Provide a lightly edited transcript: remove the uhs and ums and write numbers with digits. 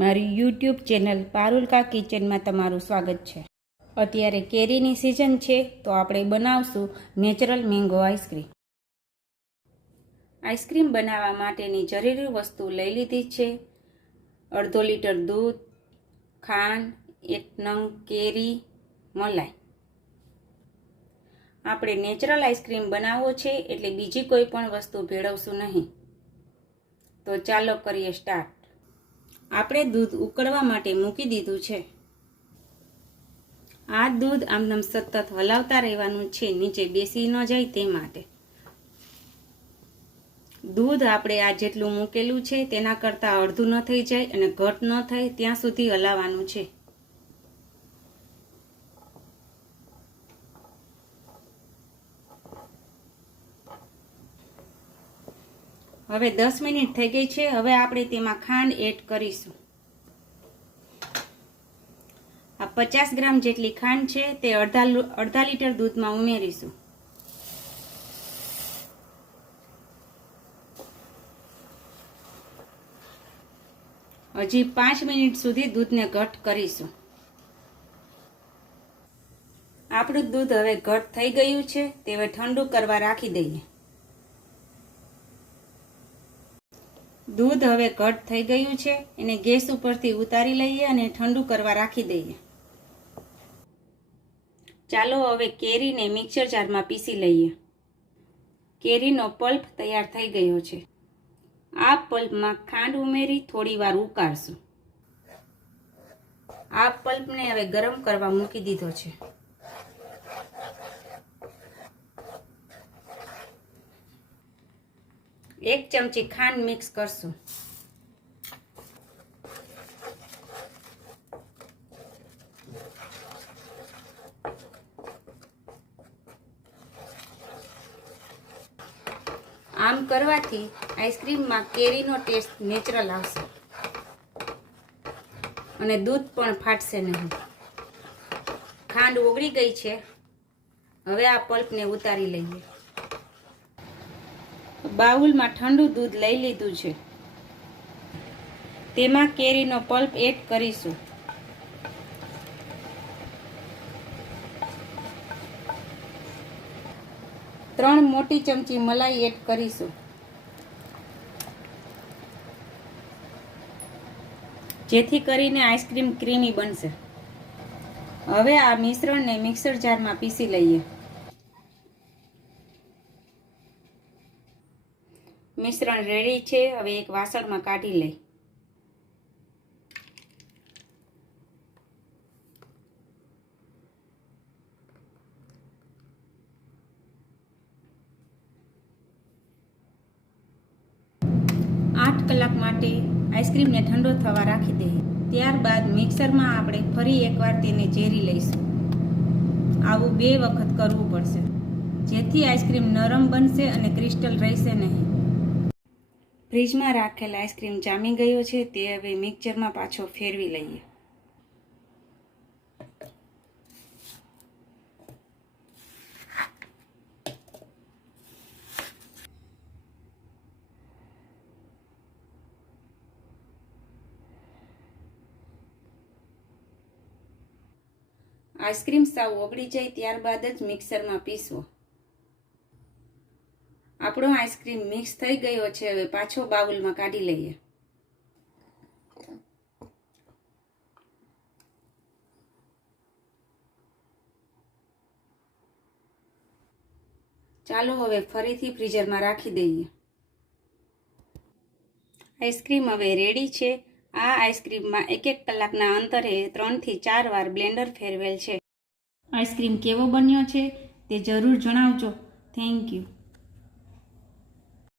મારી YouTube channel પારુલકા કિચનમાં તમારું સ્વાગત છે। અત્યારે કેરીની સિઝન છે તો આપણે બનાવશું નેચરલ મેંગો આઈસ્ક્રીમ। આઈસ્ક્રીમ બનાવવા માટેની જરૂરી વસ્તુ લઈ લીધી છે। અડધો લીટર દૂધ, ખાંડ, 1 નંગ કેરી, મલાઈ। આપણે નેચરલ આઈસ્ક્રીમ બનાવવો છે એટલે બીજી કોઈ પણ વસ્તુ ભેળવશું નહીં। તો ચાલો કરીએ સ્ટાર્ટ। આપણે દૂધ ઉકળવા માટે મૂકી દીધું છે। આ દૂધ આમનામ સતત હલાવતા રહેવાનું છે, નીચે બેસી ન જાય તે માટે। દૂધ આપણે આ જેટલું મૂકેલું છે તેના કરતાં અડધું ન થઈ જાય અને ઘટ ન થાય ત્યાં સુધી હલાવવાનું છે। હવે 10 મિનિટ થઈ ગઈ છે। હવે આપણે તેમાં ખાંડ એડ કરીશું। આ 50 ગ્રામ જેટલી ખાંડ છે તે અડધા લીટર દૂધમાં ઉમેરીશું। હજી 5 મિનિટ સુધી દૂધને ઘટ કરીશું। આપણું દૂધ હવે ઘટ થઈ ગયું છે, તે હવે ઠંડુ કરવા રાખી દઈએ। દૂધ હવે ઘટ થઈ ગયું છે, એને ગેસ ઉપરથી ઉતારી લઈએ અને ઠંડુ કરવા રાખી દઈએ। ચાલો હવે કેરીને મિક્સર જારમાં પીસી લઈએ। કેરીનો પલ્પ તૈયાર થઈ ગયો છે। આ પલ્પમાં ખાંડ ઉમેરી થોડી વાર ઉકાળશું। આ પલ્પને હવે ગરમ કરવા મૂકી દીધો છે। એક ચમચી ખાંડ મિક્સ કરશું। આમ કરવાથી આઈસ્ક્રીમમાં કેરીનો ટેસ્ટ નેચરલ આવશે અને દૂધ પણ ફાટશે નહીં। ખાંડ ઓગળી ગઈ છે। હવે આ પલ્પને ઉતારી લઈએ। બાઉલમાં ઠંડુ દૂધ લઈ લીધું છે, તેમાં કેરીનો પલ્પ એડ કરીશું। ત્રણ મોટી ચમચી મલાઈ એડ કરીશું, જેથી કરીને આઈસ્ક્રીમ ક્રીમી બનશે। હવે આ મિશ્રણને મિક્સર જારમાં પીસી લઈએ। મિશ્રણ રેડી છે। હવે એક વાસણમાં કાઢી લઈ। આઠ કલાક માટે આઈસ્ક્રીમને ઠંડો થવા રાખી દઈએ। ત્યારબાદ મિક્સરમાં આપણે ફરી એકવાર તેને ઝેરી લઈશું। આવું 2 વખત કરવું પડશે, જેથી આઈસ્ક્રીમ નરમ બનશે અને ક્રિસ્ટલ રહેશે નહીં। ફ્રીજમાં રાખેલ આઈસ્ક્રીમ જામી ગયો છે, તે હવે મિક્સરમાં પાછો ફેરવી લઈએ। આઈસ્ક્રીમ સાવ ઓગળી જાય ત્યારબાદ જ મિક્સરમાં પીસવો। આપણો આઈસ્ક્રીમ મિક્સ થઈ ગયો છે। હવે પાછો બાઉલમાં કાઢી લઈએ। ચાલો હવે ફરીથી ફ્રીઝરમાં રાખી દઈએ। આઈસ્ક્રીમ હવે રેડી છે। આ આઈસ્ક્રીમમાં 1-1 કલાકના અંતરે 3 થી 4 વાર બ્લેન્ડર ફેરવેલ છે। આઈસ્ક્રીમ કેવો બન્યો છે તે જરૂર જણાવજો। Thank you.